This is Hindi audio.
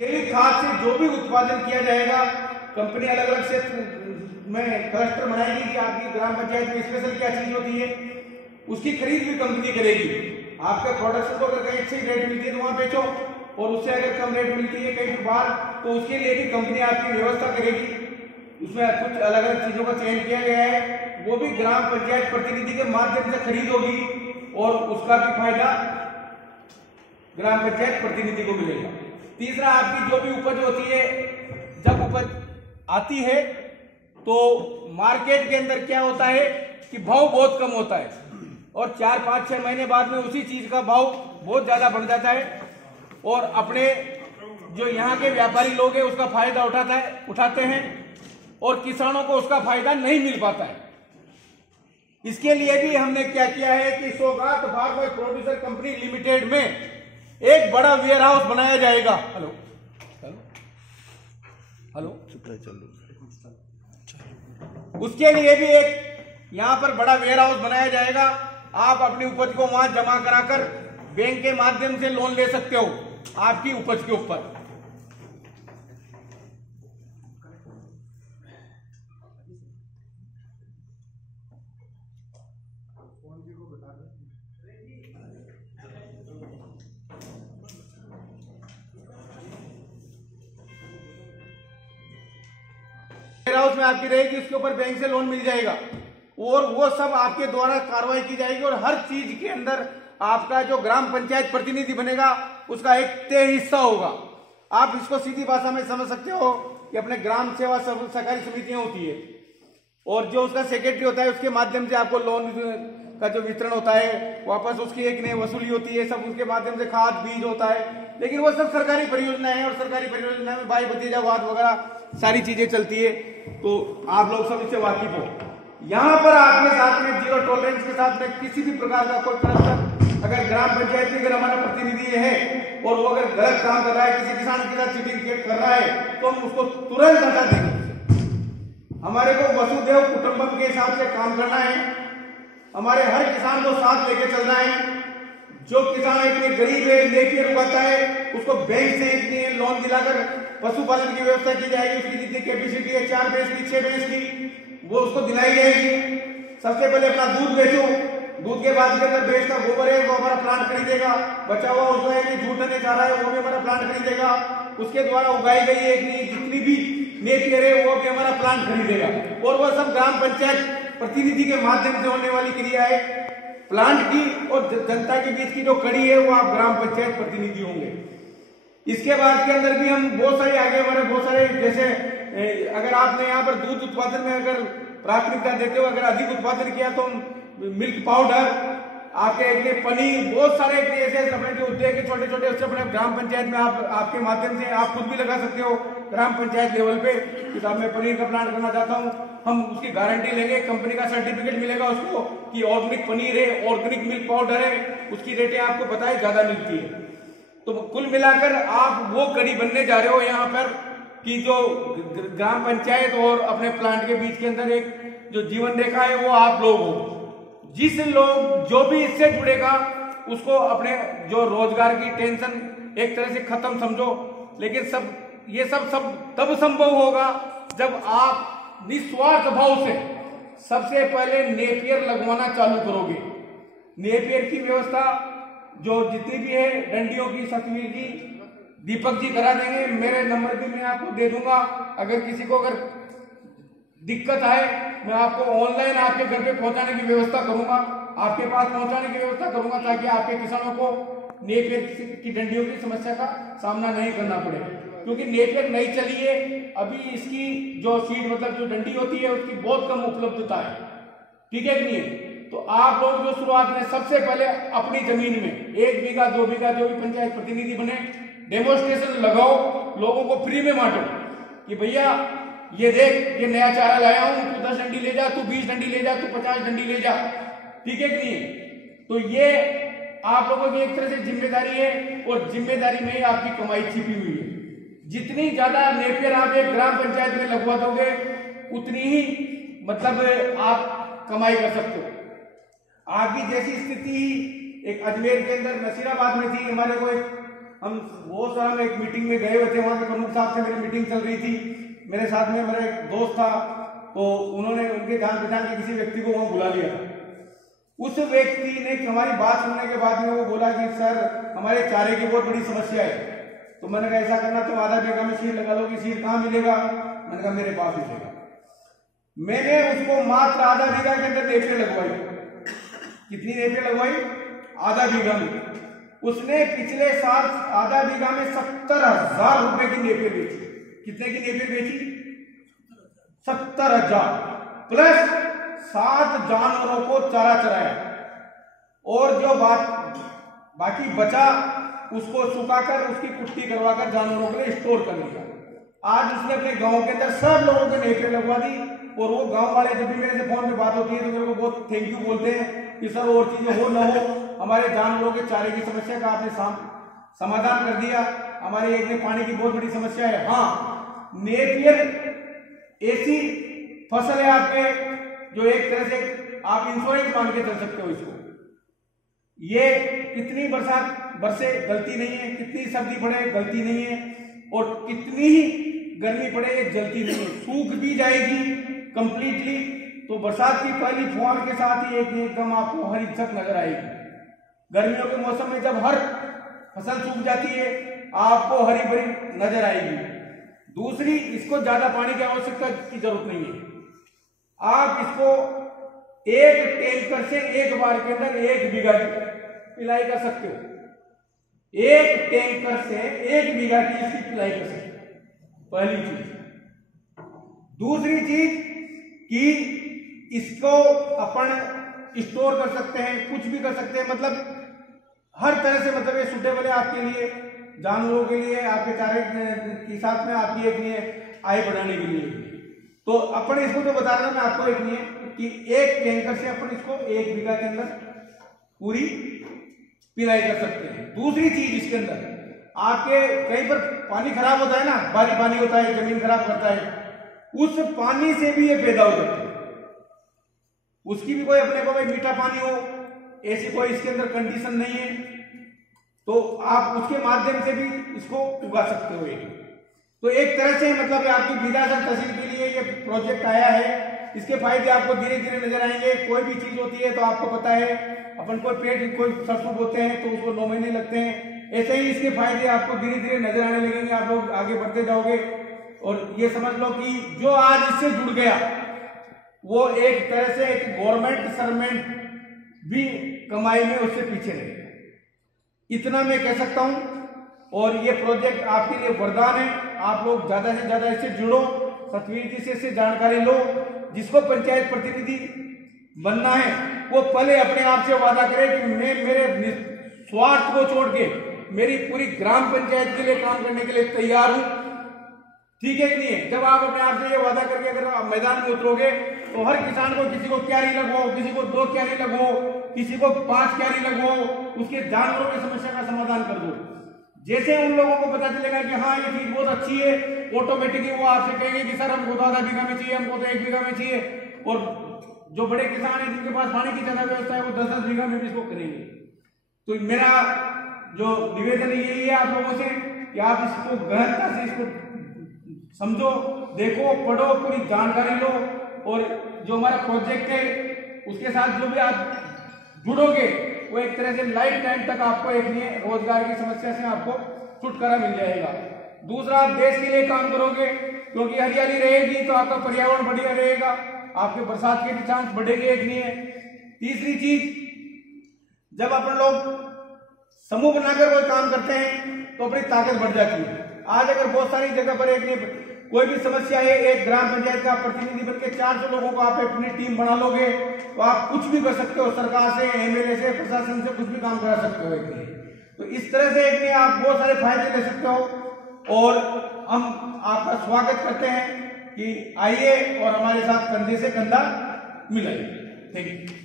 जैविक खाद से जो भी उत्पादन किया जाएगा, कंपनी अलग अलग से में क्लस्टर बनाएगी कि आपकी ग्राम पंचायत में स्पेशल क्या चीज होती है, उसकी खरीद भी कंपनी करेगी। आपके प्रोडक्शन को अगर कहीं अच्छी रेट मिलती है तो वहां बेचो, और उससे अगर कम रेट मिलती है कहीं बाहर तो उसके लिए भी कंपनी आपकी व्यवस्था करेगी। उसमें कुछ अलग अलग चीजों का चयन किया गया है, वो भी ग्राम पंचायत प्रतिनिधि के माध्यम से खरीद होगी और उसका भी फायदा ग्राम पंचायत प्रतिनिधि को मिलेगा। तीसरा, आपकी जो भी उपज होती है, जब उपज आती है तो मार्केट के अंदर क्या होता है कि भाव बहुत कम होता है और 4-5-6 महीने बाद में उसी चीज का भाव बहुत ज्यादा बढ़ जाता है और अपने जो यहाँ के व्यापारी लोग हैं उसका फायदा उठाते हैं और किसानों को उसका फायदा नहीं मिल पाता है। इसके लिए भी हमने क्या किया है कि सौगात फार्म प्रोड्यूसर कंपनी लिमिटेड में एक बड़ा वेयर हाउस बनाया जाएगा। हेलो उसके लिए भी एक यहाँ पर बड़ा वेयर हाउस बनाया जाएगा। आप अपनी उपज को वहां जमा कराकर बैंक के माध्यम से लोन ले सकते हो आपकी उपज के ऊपर। हाउस में आपकी रहेगी, उसके ऊपर बैंक से लोन मिल जाएगा और वो सब आपके द्वारा कार्रवाई की जाएगी और हर चीज के अंदर आपका जो ग्राम पंचायत प्रतिनिधि बनेगा उसका एक तय हिस्सा होगा। आप इसको सीधी भाषा में समझ सकते हो कि अपने ग्राम सेवा सहकारी समितियां होती है और जो उसका सेक्रेटरी होता है उसके माध्यम से आपको लोन का जो वितरण होता है, वापस उसकी एक नई वसूली होती है, सब उसके माध्यम से खाद बीज होता है। लेकिन वो सब सरकारी परियोजना है और सरकारी परियोजना में भाई भतीजावाद वगैरह सारी चीजें चलती है, तो आप लोग सब इससे वाकिफ हो। यहाँ पर आपके साथ में जीरो टॉलरेंस के साथ में किसी भी प्रकार का कोई करप्शन अगर ग्राम पंचायत में अगर हमारा प्रतिनिधि है और वो अगर गलत काम कर रहा है, किसी किसान के साथ चीटिंग कर रहा है, तो हम उसको तुरंत हटा देंगे। हमारे को वसुदेव कुटुंबकम के हिसाब से काम करना है, हमारे हर किसान को साथ लेके चलना है। जो किसान इतने गरीब है, नेपियर उगाता है, उसको बैंक से इतनी लोन दिलाकर पशुपालन की व्यवस्था की जाएगी। उसकी जितनी कैपेसिटी है 4 भैंस की 6 भैंस की वो उसको दिलाई जाएगी। सबसे पहले अपना दूध बेचो, दूध के बाद के अंदर भैंस का गोबर है वो हमारा प्लांट खरीदेगा, बचा हुआ उसको है कि झूठ नहीं जा रहा है वो भी हमारा प्लांट खरीदेगा। उसके द्वारा उगाई गई एक जितनी भी नेपियर है वो भी हमारा प्लांट खरीदेगा और वह सब ग्राम पंचायत प्रतिनिधि के माध्यम से होने वाली क्रिया है। प्लांट की और जनता के बीच की जो कड़ी है वो आप ग्राम पंचायत प्रतिनिधि होंगे। इसके बाद के अंदर भी हम बहुत सारे आगे हमारे बहुत सारे, जैसे अगर आपने यहाँ पर दूध उत्पादन में अगर प्राथमिकता देते हो, अगर अधिक उत्पादन किया तो मिल्क पाउडर, आपके एक पनीर, बहुत सारे ऐसे अपने जो उद्योग के छोटे छोटे उससे अपने ग्राम पंचायत में आपके माध्यम से आप खुद भी लगा सकते हो ग्राम पंचायत लेवल पे कि साहब मैं पनीर का प्लांट करना चाहता हूँ। हम उसकी गारंटी लेंगे, कंपनी का सर्टिफिकेट मिलेगा उसको कि ऑर्गेनिक पनीर है, ऑर्गेनिक मिल्क पाउडर है, उसकी रेटें आपको बताए ज्यादा मिलती है। तो कुल मिलाकर आप वो कड़ी बनने जा रहे हो यहाँ पर कि जो ग्राम पंचायत और अपने प्लांट के बीच के अंदर एक जो जीवन रेखा है वो आप लोग हो। जिस लोग जो भी इससे जुड़ेगा उसको अपने जो रोजगार की टेंशन एक तरह से खत्म समझो। लेकिन ये सब तब संभव होगा जब आप निस्वार्थ भाव से सबसे पहले नेपियर लगवाना चालू करोगे। नेपियर की व्यवस्था जो जितनी भी है डंडियों की, सतवीर जी, दीपक जी करा देंगे। मेरे नंबर भी मैं आपको दे दूंगा। अगर किसी को अगर दिक्कत आए मैं आपको ऑनलाइन आपके घर पे पहुंचाने की व्यवस्था करूंगा, आपके पास पहुंचाने की व्यवस्था करूंगा ताकि आपके किसानों को नेपियर की डंडियों की समस्या का सामना नहीं करना पड़े। क्योंकि नेपियर नई चली है, अभी इसकी जो सीड मतलब जो डंडी होती है उसकी बहुत कम उपलब्धता है, ठीक है कि नहीं। तो आप लोग जो शुरुआत में सबसे पहले अपनी जमीन में 1 बीघा 2 बीघा जो भी पंचायत प्रतिनिधि बने, डेमोन्स्ट्रेशन लगाओ, लोगों को फ्री में बांटो कि भैया ये देख ये नया चारा लाया हूं, तू 10 डंडी ले जा, तू 20 डंडी ले जा, तू 50 डंडी ले जा, ठीक है कि नहीं। तो ये आप लोगों की एक तरह से जिम्मेदारी है और जिम्मेदारी में ही आपकी कमाई छिपी हुई है। जितनी ज्यादा नेपियर आप एक ग्राम पंचायत में लगवा दोगे उतनी ही मतलब आप कमाई कर सकते हो। आपकी जैसी स्थिति एक अजमेर के अंदर नसीराबाद में थी, हमारे को एक हम वो सर हम एक मीटिंग में गए हुए थे, वहां के प्रमुख साहब से मेरी मीटिंग चल रही थी, मेरे साथ में मेरा एक दोस्त था, तो उन्होंने उनके जान पहचान के किसी व्यक्ति को वहां बुला लिया था। उस व्यक्ति ने हमारी बात सुनने के बाद में वो बोला कि सर हमारे चारे की बहुत बड़ी समस्या है। तो मैंने कहा ऐसा करना तुम आधा बीघा में सीड लगा लो कि सीड कहाँ मिलेगा? मैंने कहा मेरे पास मिलेगा। मैंने उसको मात्र आधा बीघा के अंदर नेपियर लगवाई। कितनी नेपियर लगवाई? आधा बीघा में। उसने पिछले साल आधा बीघा में 70,000 रुपए की नेपियर बेची। कितने की नेपियर बेची? 70,000 प्लस 7 जानवरों को चारा चराया, और जो बाकी बचा उसको सुखाकर उसकी कुट्टी करवाकर जानवरों के लिए स्टोर कर लिया। आज उसने अपने गांव के अंदर सब लोगों के नेपियर लगवा दी, और वो गांव वाले जब भी मेरे से फोन पे बात होती है तो मेरे को बहुत थैंक यू बोलते हैं कि सर और चीजें हो न हो, हमारे जानवरों के चारे की समस्या का आपने समाधान कर दिया। हमारे एक में पानी की बहुत बड़ी समस्या है। हाँ, नेपियर ऐसी फसल है आपके जो एक तरह से आप इंश्योरेंस मान के चल सकते हो इसको। ये कितनी बरसात बरसे गलती नहीं है, कितनी सर्दी पड़े गलती नहीं है, और कितनी ही गर्मी पड़े ये जलती नहीं है, सूख भी जाएगी कंप्लीटली। तो बरसात की पहली फुहार के साथ ही एकदम आपको हरी छत नजर आएगी। गर्मियों के मौसम में जब हर फसल सूख जाती है आपको हरी भरी नजर आएगी। दूसरी, इसको ज्यादा पानी की आवश्यकता की जरूरत नहीं है। आप इसको एक टैंकर से एक बार के अंदर 1 बीघा की पिलाई कर सकते हो। एक टैंकर से 1 बीघा की इसकी पिलाई कर सकते हो, पहली चीज। दूसरी चीज कि इसको अपन स्टोर कर सकते हैं, कुछ भी कर सकते हैं, मतलब हर तरह से मतलब ये सूटेबल है आपके लिए, जानवरों के लिए, आपके चारे के साथ में आपकी एक लिए आय बढ़ाने के लिए। तो अपन इसको जो बता रहा हूं मैं आपको एक नहीं है कि एक टैंकर से अपन इसको 1 बीघा के अंदर पूरी पिलाई कर सकते हैं। दूसरी चीज, इसके अंदर आपके कहीं पर पानी खराब होता है ना, भारी पानी होता है, जमीन खराब करता है, उस पानी से भी ये पैदा हो जाता है। उसकी भी कोई अपने को भाई मीठा पानी हो, ऐसी कोई इसके अंदर कंडीशन नहीं है, तो आप उसके माध्यम से भी इसको उगा सकते हो। तो एक तरह से मतलब आपकी विधानसभा तहसील के लिए ये प्रोजेक्ट आया है। इसके फायदे आपको धीरे धीरे नजर आएंगे। कोई भी चीज होती है तो आपको पता है, अपन कोई पेड़ कोई सरसों बोते हैं तो उसको 9 महीने लगते हैं, ऐसे ही इसके फायदे आपको धीरे धीरे नजर आने लगेंगे। आप लोग आगे बढ़ते जाओगे, और ये समझ लो कि जो आज इससे जुड़ गया वो एक तरह से एक गवर्नमेंट सर्वेंट भी कमाई में उससे पीछे रहेगा, इतना मैं कह सकता हूं। और ये प्रोजेक्ट आपके लिए वरदान है। आप लोग ज्यादा से ज्यादा इससे जुड़ो, सतवीर जी से जानकारी लो। जिसको पंचायत प्रतिनिधि बनना है वो पहले अपने आप से वादा करे कि मैं मेरे स्वार्थ को छोड़ के मेरी पूरी ग्राम पंचायत के लिए काम करने के लिए तैयार हूं। ठीक है कि नहीं है? जब आप अपने आप से ये वादा करके अगर आप मैदान में उतरोगे तो हर किसान को, किसी को क्यारी लगवाओ, किसी को 2 क्यारी लगवाओ, किसी को 5 क्यारी लगवाओ, उसके जानवरों की समस्या का समाधान कर दो। जैसे उन लोगों को पता चलेगा कि हाँ ये चीज बहुत अच्छी है, ऑटोमेटिकली वो आपसे कहेंगे कि सर हमको तो आधा बीघा में चाहिए, हमको तो 1 बीघा में चाहिए। और जो बड़े किसान हैं जिनके पास पानी की ज्यादा व्यवस्था है वो 10-10 बीघा में भी इसको करेंगे। तो मेरा जो निवेदन यही है आप लोगों से कि आप इसको गहनता से इसको समझो, देखो, पढ़ो, पूरी जानकारी लो, और जो हमारा प्रोजेक्ट है उसके साथ जो भी आप जुड़ोगे वो एक तरह से लाइफ टाइम तक आपको एक लिए रोजगार की समस्या से आपको छुटकारा मिल जाएगा। दूसरा, आप देश के लिए काम करोगे, क्योंकि हरियाली रहेगी तो आपका पर्यावरण बढ़िया रहेगा, आपके बरसात के भी चांस बढ़ेंगे एक लिए। तीसरी चीज, जब अपन लोग समूह बनाकर कोई काम करते हैं तो अपनी ताकत बढ़ जाती है। आज अगर बहुत सारी जगह पर एक कोई भी समस्या है, एक ग्राम पंचायत का प्रतिनिधि बनकर 400 लोगों को आप अपनी टीम बना लोगे तो आप कुछ भी कर सकते हो, सरकार से, एमएलए से, प्रशासन से कुछ भी काम करा सकते हो। तो इस तरह से एक आप बहुत सारे फायदे ले सकते हो, और हम आपका स्वागत करते हैं कि आइए और हमारे साथ कंधे से कंधा मिलाइए। Thank you.